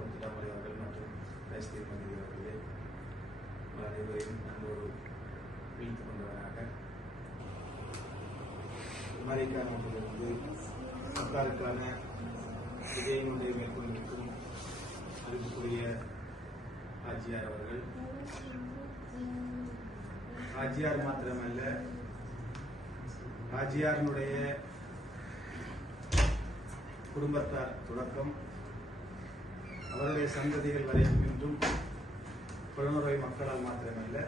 முத்துராமலை அவர்கள் மற்றும் ரைஸ்தீர் மதிவி அவர்களே அனைவரையும் அன்போடு வீழ்த்து கொண்டவராக அமெரிக்கா நாட்டிலிருந்து சர்க்காருக்கான விஜயனுடைய மேற்கொண்டிருக்கும் மதிப்புக்குரிய ஆட்சியார் அவர்கள் ஆட்சியார் மாத்திரமல்ல ஆட்சியாரினுடைய குடும்பத்தார் தொடக்கம் அவருடைய சந்ததிகள் வரைக்கும் இன்றும் புலனுறவை மக்களால் மாத்திரமல்ல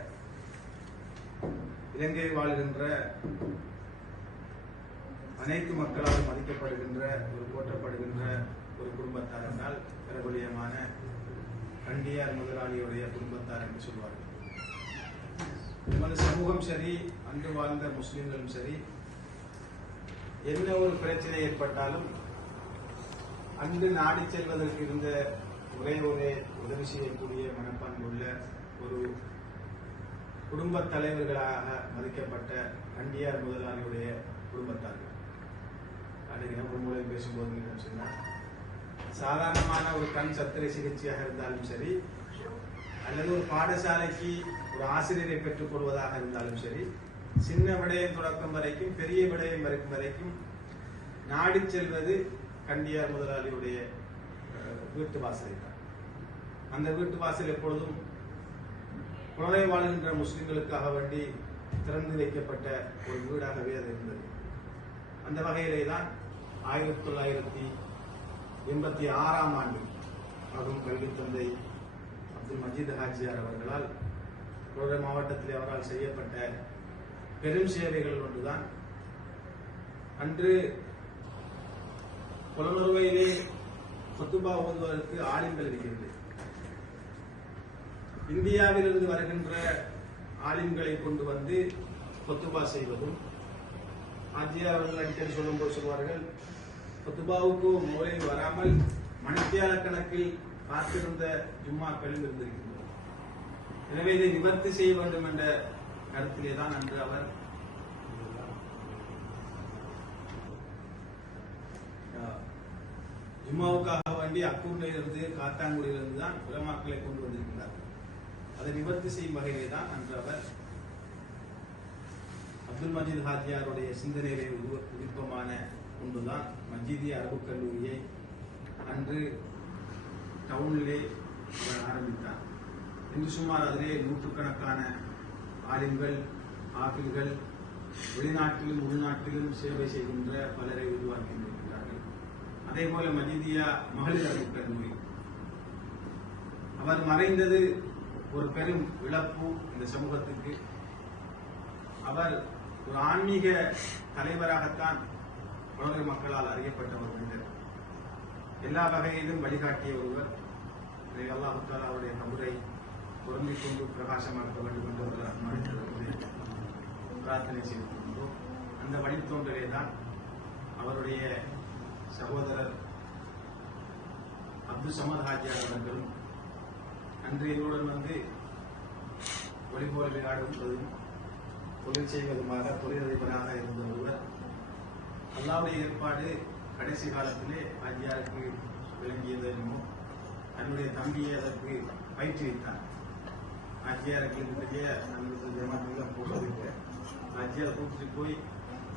இலங்கை வாழ்கின்ற அனைத்து மக்களால் மதிக்கப்படுகின்ற போற்றப்படுகின்ற ஒரு குடும்பத்தார் என்றால் பிரபலியமான கண்டியார் முதலாளியுடைய குடும்பத்தார் என்று சொல்வார்கள். நமது சமூகம் சரி, அன்று வாழ்ந்த முஸ்லிம்களும் சரி, என்ன ஒரு பிரச்சனை ஏற்பட்டாலும் அன்று நாடி செல்வதற்கு இருந்த ஒரே உதவி செய்யக்கூடிய மனப்பான்புள்ள ஒரு குடும்ப தலைவர்களாக மதிக்கப்பட்ட கண்டியார் முதலாளியுடைய குடும்பத்தார்கள். அன்றைக்கு நம்ம மூலம் பேசும்போது சொன்னால் சாதாரணமான ஒரு கண் சத்திரை சிகிச்சையாக இருந்தாலும் சரி, அல்லது ஒரு பாடசாலைக்கு ஒரு ஆசிரியரை பெற்றுக் கொள்வதாக இருந்தாலும் சரி, சின்ன விடயம் தொடக்கம் வரைக்கும் பெரிய விடயம் வரைக்கும் நாடி செல்வது கண்டியார் முதலாளியுடைய வீட்டு வாசலை தான். அந்த வீட்டு வாசல் எப்பொழுதும் புலனை வாழ்கின்ற முஸ்லிம்களுக்காக வேண்டி திறந்து வைக்கப்பட்ட ஒரு வீடாகவே அது இருந்தது. அந்த வகையிலே தான் 1986ஆம் ஆண்டு அதுவும் கல்வி தந்தை அப்துல் மஜீத் ஹாஜியார் அவர்களால் புலனை மாவட்டத்தில் அவரால் செய்யப்பட்ட பெரும் சேவைகள் ஒன்றுதான் அன்று புலனுறவையிலே குத்துபா ஓதுவதற்கு ஆலிம்கள் இருக்கிறது. இந்தியாவிலிருந்து வருகின்ற ஆலிம்களை கொண்டு வந்து குத்துபா செய்வதும், ஆட்சியார் அவர்கள் அடிக்கடி சொல்லும்போது சொல்வார்கள், குத்துபாவுக்கு முறை வராமல் மணித்தியால கணக்கில் காத்திருந்த ஜும்மாக்களும் இருந்திருக்கின்றன. எனவே இதை நிவர்த்தி செய்ய வேண்டும் என்ற கருத்திலே தான் அன்று அவர் ஜும்மாவுக்காக வேண்டி அக்கூரிலிருந்து காத்தாங்குடியிலிருந்து தான் உலமாக்களை கொண்டு வந்திருக்கிறார்கள். அதை நிவர்த்தி செய்யும் வகையிலே தான் அன்று அவர் அப்துல் மஜீத் ஹாஜியாருடைய சிந்தனையிலே விருப்பமான ஒன்றுதான் மஜீதிய அரபு கல்லூரியை அன்று டவுனிலே அவர் ஆரம்பித்தார். இன்று சுமார் அதிலே நூற்றுக்கணக்கான ஆலிம்கள், ஆபில்கள், வெளிநாட்டிலும் உள்நாட்டிலும் சேவை செய்கின்ற பலரை உருவாக்கி இருக்கிறார்கள். அதே போல மஜீதியா மகளிர் அரபு கல்லூரி, அவர் மறைந்தது ஒரு பெரும் இழப்பு இந்த சமூகத்துக்கு. அவர் ஒரு ஆன்மீக தலைவராகத்தான் உலக மக்களால் அறியப்பட்டவர். எல்லா வகையிலும் வழிகாட்டிய ஒருவர். அல்லாஹ் தஆலா அவருடைய கபரை பொருந்திக் கொண்டு பிரகாசமாக்க வேண்டும் என்று பிரார்த்தனை செய்து கொண்டோம். அந்த வழித்தோன்றலே தான் அவருடைய சகோதரர் அப்துல் சமத் ஹாஜியார் அவர்களும் அன்றையுடன் வந்து ஒளிபோல விளையாடுவதும் தொழில் செய்வதுமாக தொழிலதிபராக இருந்த ஒருவர். அல்லாஹ்வுடைய ஏற்பாடு கடைசி காலத்திலே ஹாஜியாருக்கு விளங்கியதென்னமோ தன்னுடைய தம்பியை அதற்கு பயிற்றுவித்தார். ஹாஜியாருக்கு பெரிய நம்மளுக்கு ஜமாத்தில் போடுவதற்கு ஹாஜியார் கூப்பிட்டு போய்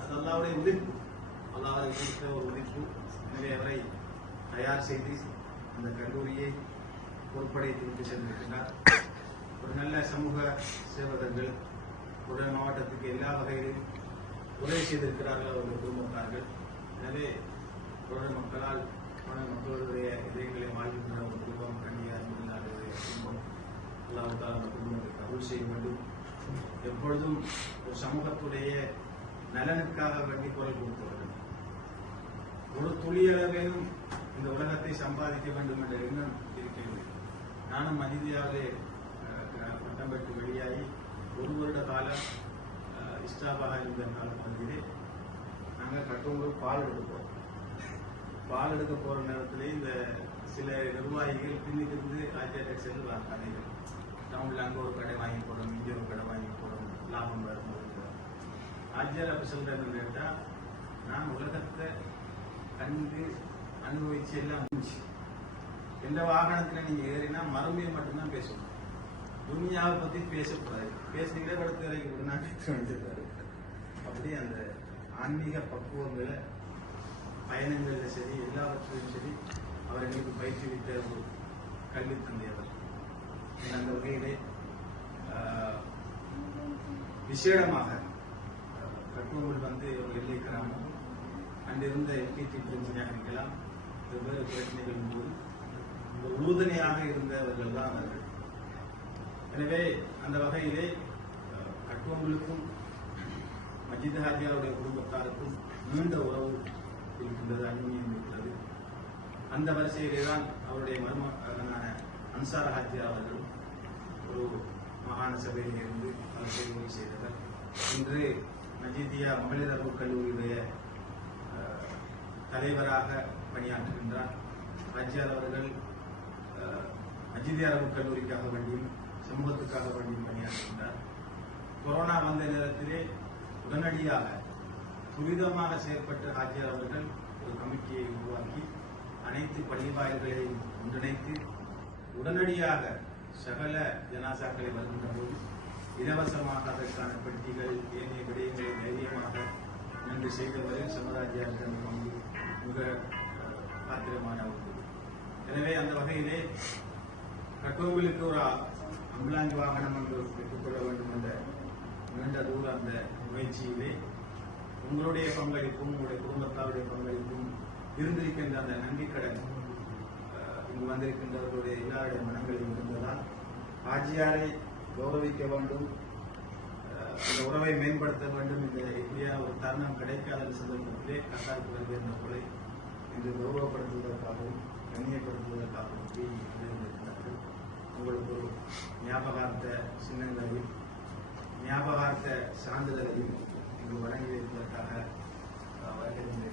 அது அல்லாஹ்வுடைய உதிர்ப்பு, அல்லாஹ் கொடுத்த ஒரு உதிர்ப்பு. எனவே அவரை தயார் செய்து அந்த கல்லூரியை பொறுப்படைத்து விட்டு சென்றிருக்கிறார். ஒரு நல்ல சமூக சேவகர்கள் உடல் மாவட்டத்துக்கு எல்லா வகையிலும் உதவி செய்திருக்கிறார்கள் அவர்கள் குடும்பத்தார்கள். எனவே உடல் மக்களால் மக்களுடைய இதயங்களை வாழ்கின்ற ஒரு குடும்பம் கண்டியார் முதலாளியுடைய குடும்பம். அல்லாஹ் தஆலா அந்த குடும்பத்துக்கு அருள் செய்ய வேண்டும். எப்பொழுதும் ஒரு சமூகத்துடைய நலனுக்காக வேண்டி குரல் கொடுத்தவர்கள். ஒரு துளியளவேனும் இந்த உலகத்தை சம்பாதிக்க வேண்டும் என்ற எண்ணம் இருக்கிறது. நானும் மஜீதியாவிலே பட்டம் பெற்று வெளியாகி ஒரு வருட காலம் இஸ்டாபாக இருந்த காலப்பகுதியிலே நாங்கள் கட்டவங்களுக்கு பால் எடுக்க போற நேரத்திலே இந்த சில நிர்வாகிகள் பின்னிலிருந்து ஆட்சியர் செல்வாங்க. கடைகள் டவுன்ல அங்கே ஒரு கடை வாங்கி போடணும், இங்கே ஒரு கடை வாங்கி போடணும், லாபம் வரும்போது ஆட்சியர் அப்படி சொல்றேன்னு கேட்டா, நான் உலகத்தை கண்டு அனுபவிச்சு எல்லாம் எந்த வாகனத்துல நீங்க ஏறினா மறுமையை மட்டும்தான் பேசணும், துனியாவை பத்தி பேசக்கூடாது. பேசுனீங்களே படுத்து இறக்கி விடுனா வச்சிருக்காரு. அப்படி அந்த ஆன்மீக பக்குவங்களை பயணங்கள்ல சரி எல்லாவற்றிலும் சரி அவர் எங்களுக்கு பயிற்றுவித்த ஒரு கல்வி தந்தையவர். அந்த வகையிலே விசேடமாக கட்டுவங்கள் ஒரு எல்லை கிராமம் அங்கிருந்த எல்பிஜி பிரச்சனையாக இருக்கலாம், வெவ்வேறு பிரச்சனைகள் போது உறுதுணையாக இருந்தவர்கள் தான் அவர்கள். எனவே அந்த வகையிலே கட்டுவங்களுக்கும் மஜித் ஹாஜியாருடைய குடும்பத்தாருக்கும் நீண்ட உறவு இருக்கின்றது, அந்நியம் இருக்கிறது. அந்த வரிசையிலே தான் அவருடைய மருமகனான அன்சார் ஹாஜியா அவர்கள் ஒரு மாகாண சபையில் இருந்து பல சேவைகள் செய்தவர். இன்று மஜிதியா மகளிர் அரபு கல்லூரியுடைய தலைவராக பணியாற்றுகின்றார். ஹாஜியார் அவர்கள் மஜிதியா அரபு கல்லூரிக்காக வேண்டியும் சமூகத்துக்காக வேண்டியும் பணியாற்றுகின்றார். கொரோனா வந்த நேரத்திலே உடனடியாக துரிதமாக செயல்பட்ட ஹாஜியார் அவர்கள் ஒரு கமிட்டியை உருவாக்கி அனைத்து பள்ளிவாயல்களையும் ஒன்றிணைத்து உடனடியாக சகல ஜனாசாக்களை வருகின்ற போது இலவசமாக அதற்கான பெட்டிகள் ஏனைய விடயங்களை தைரியமாக நின்று செய்தவரில் சமராஜியார் பங்கு மிக பாத்திரமான ஒன்று. எனவே அந்த வகையிலே கட்டோவிலுக்கு ஒரு அம்புலான்ஸ் வாகனம் என்று பெற்றுக்கொள்ள வேண்டும் என்ற நீண்ட தூர அந்த முயற்சியிலே உங்களுடைய பங்களிப்பும் உங்களுடைய குடும்பத்தாருடைய பங்களிப்பும் இருந்திருக்கின்ற அந்த நன்றிக்கடன் இங்கு வந்திருக்கின்றவர்களுடைய எல்லாருடைய மனங்களிலும் இருந்ததால் ஆஜியாரை கௌரவிக்க வேண்டும், அந்த உறவை மேம்படுத்த வேண்டும். இந்த இப்படியான ஒரு தருணம் கிடைக்காத சந்தர்ப்பத்திலே கட்டாருக்கு வருகின்ற கொலை இன்று கௌரவப்படுத்துவதற்காகவும் கண்ணியப்படுத்துவதற்காகவும் இருந்திருக்கிறார்கள். உங்களுக்கு ஒரு ஞாபகார்த்த சின்னங்களையும் ஞாபகார்த்த சான்றிதழையும் இங்கு வழங்கி வைப்பதற்காக வருகின்ற